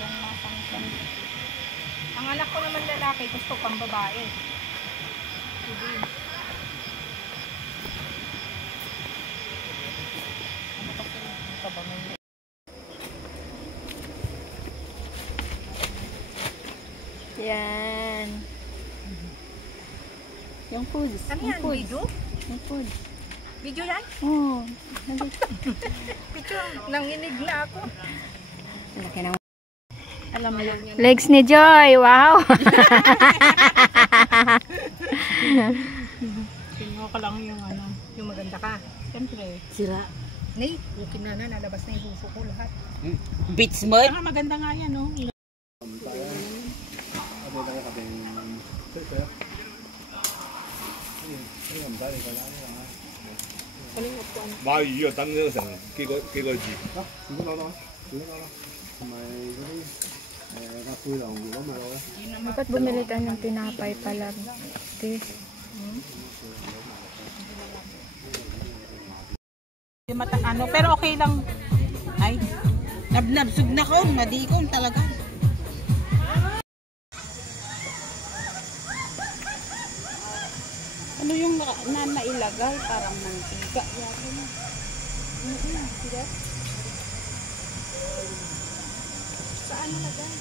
Masyadong masangkan. Ang anak ko naman lalaki, gusto pang babae. Sige. Ano kasi ito ba may... Yan. Yung foods. Ano yan? Video? Yung foods. Video yan? Oo. Picture. Nanginig na ako. Laki ng... Alam mo yun. Legs ni Joy. Wow. Tingnan ko lang yung ano. Yung maganda ka. Siyempre. Sira. Nay, okay na na. Nalabas na yung suso ko lahat. Beach mud? Saka maganda nga yan, no?馬魚啊，等咗成幾個字。啊，唔好攞攞，唔好攞攞，同埋嗰啲背囊魚攞埋落啦。 Dapat bumili tayo ng tinapay pala. Ano, pero okay lang. Ay, nabnabsog na ko, madikon talaga. Ano yung nailagay? Parang mantika. Saan nalagay?